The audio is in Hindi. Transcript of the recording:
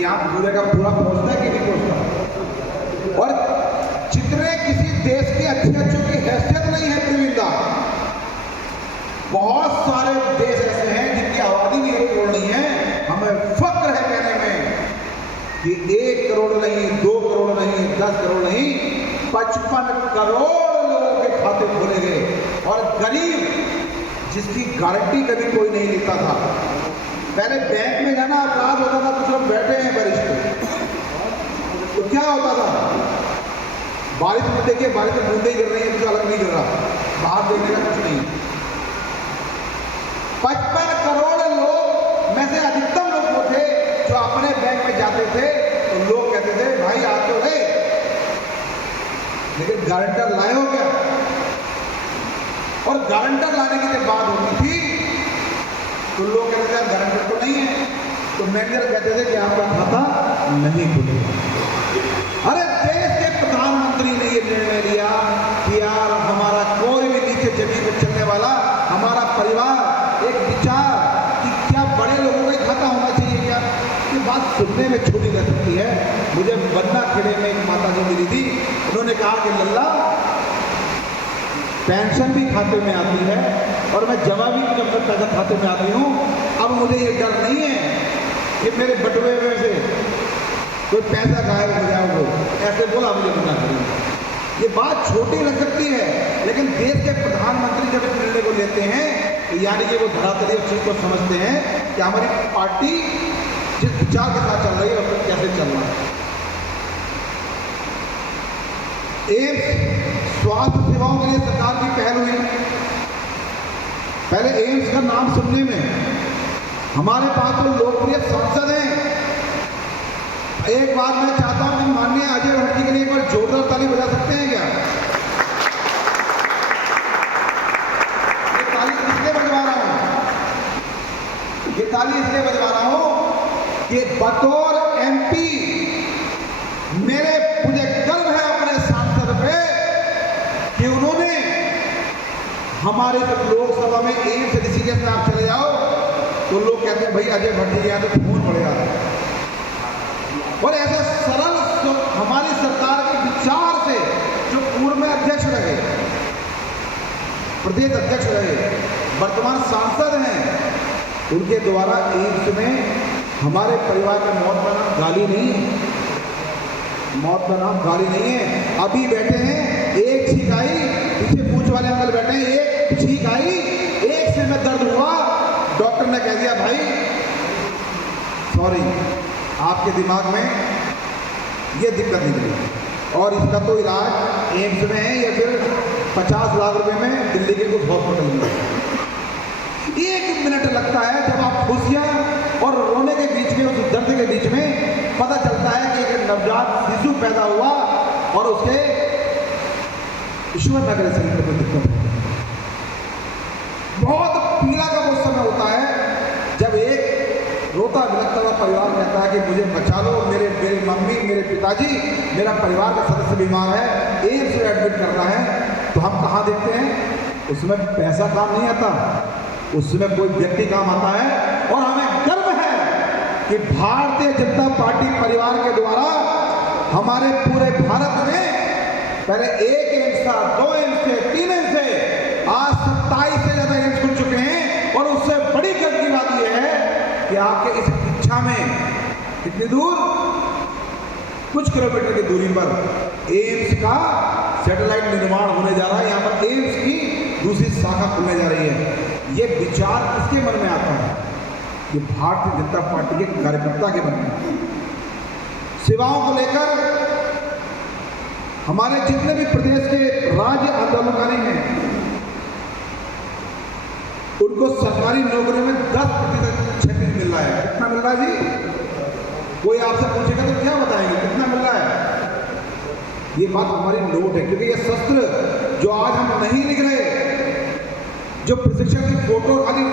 यहाँ पूरे का पूरा पहुंचता है कि नहीं पहुंचता। और जितने किसी देश के अध्यक्षों की हैसियत नहीं है प्रवीणदा, बहुत सारे देश ऐसे हैं जिनकी आबादी भी 1 करोड़ नहीं है। हमें फक्र है कहने में कि 1 करोड़ नहीं, 2 करोड़ नहीं, 10 करोड़ नहीं, 55 करोड़ लोगों के खाते खोले गए। और गरीब जिसकी गारंटी कभी कोई नहीं लेता था, पहले बैंक में जाना अपराध होता था, कुछ लोग बैठे हैं वरिष्ठ, तो क्या होता था, बारिश में देखिए, बारिश में बूंदे गिर रही है, कुछ अलग नहीं गिर रहा, बाहर देखने का कुछ नहीं। 55 करोड़ लोग में से अधिकतम लोग वो थे जो अपने बैंक में जाते थे तो लोग कहते थे भाई आप तो गए, लेकिन गारंटर लाए हो क्या? और गारंटर लाने की जब बात होती थी तो लोग कहते थे गारंटर तो नहीं है, तो मैनेजर कहते थे कि आपका खाता नहीं खुलेगा। अरे देश के प्रधानमंत्री ने ये निर्णय लिया कि यार हमारा कोई भी नीचे जमीन पर चलने वाला, हमारा परिवार एक विचार कि क्या बड़े लोगों का खाता होना चाहिए क्या? ये बात सुनने में छोटी लग सकती है। मुझे बन्ना खेड़े में एक माता जी मिली थी, उन्होंने कहा कि लल्ला पेंशन भी खाते में आती है और मैं जमा भी जब तक पैसा खाते में आती हूँ, अब मुझे ये डर नहीं है कि मेरे बटुए में से कोई पैसा गायब हो जाए। ऐसे बोला मुझे बन्ना खेड़े में। ये बात छोटी लग सकती है, लेकिन देश के प्रधानमंत्री जब इस निर्णय को लेते हैं तो यानी कि वो धरातलीय चीज को समझते हैं कि हमारी पार्टी जिस विचार के साथ चल रही है उस पर कैसे चलना है। एम्स स्वास्थ्य सेवाओं के लिए सरकार की पहल हुई। पहले एम्स का नाम सुनने में हमारे पास तो लोकप्रिय सांसद हैं। एक बार मैं चाहता हूं कि माननीय अजय भट्ट जी के लिए एक बार जोरदार ताली बजा सकते हैं क्या? ये ताली इसलिए बजवा रहा हूं, ये ताली इसलिए बजवा रहा हूं कि बतौर एमपी मुझे गर्व है अपने सांसद पे कि उन्होंने हमारे जब लोकसभा में एम्स ऋषिकेश में आप चले जाओ तो लोग कहते हैं भाई अजय भट्ट जी यहाँ तो खून पड़ेगा। और ऐसे सरल हमारी सरकार के विचार से जो पूर्व में अध्यक्ष रहे, प्रदेश अध्यक्ष रहे, वर्तमान सांसद हैं, उनके द्वारा एम्स में हमारे परिवार में मौत का नाम गाली नहीं है, मौत का नाम गाली नहीं है। अभी बैठे हैं, एक छींक आई, पीछे पूंछ वाले अंकल बैठे हैं, एक छींक आई, एक से में दर्द हुआ, डॉक्टर ने कह दिया भाई सॉरी आपके दिमाग में ये दिक्कत निकली और इसका तो इलाज एम्स में है या फिर 50 लाख रुपए में दिल्ली के कुछ हॉस्पिटल में। 1 मिनट लगता है जब आप खुशियां और रोने के बीच में, उस दर्द के बीच में पता चलता है कि एक नवजात शिशु पैदा हुआ और उसके ईश्वर न करे शरीर में कोई दिक्कत है। बहुत पीड़ा का वो समय होता है जब एक रोता बिलखता हुआ परिवार कहता है कि मुझे बचा लो, मेरे मम्मी, मेरे पिताजी, मेरा परिवार का सदस्य बीमार है, एम्स में एडमिट करना है। तो हम कहाँ देखते हैं? उसमें पैसा काम नहीं आता, उसमें कोई व्यक्ति काम आता है। और हमें गर्व है कि भारतीय जनता पार्टी परिवार के द्वारा हमारे पूरे भारत में पहले 1 एम्स था, 2 एम्स थे, 3 एम्स थे, आज 27 से ज्यादा एम्स खुल चुके हैं। और उससे बड़ी गर्व की बात यह है कि आपके इस इच्छा में कितनी दूर, कुछ किलोमीटर की दूरी पर एम्स का सैटेलाइट निर्माण होने जा रहा है। यहाँ पर एम्स की दूसरी शाखा खुलने जा रही है। ये विचार किसके मन में आता है? ये भारतीय जनता पार्टी के कार्यकर्ता के मन में। सेवाओं को लेकर हमारे जितने भी प्रदेश के राज्य आंदोलनकारी हैं उनको सरकारी नौकरी में 10% छेद मिल रहा है। कितना मिल रहा है जी? कोई आपसे पूछेगा तो क्या बताएंगे कितना मिल रहा है? ये बात हमारी नोट है, क्योंकि ये शस्त्र जो आज हम नहीं लिख रहे, जो प्रशिक्षण की फोटो खाली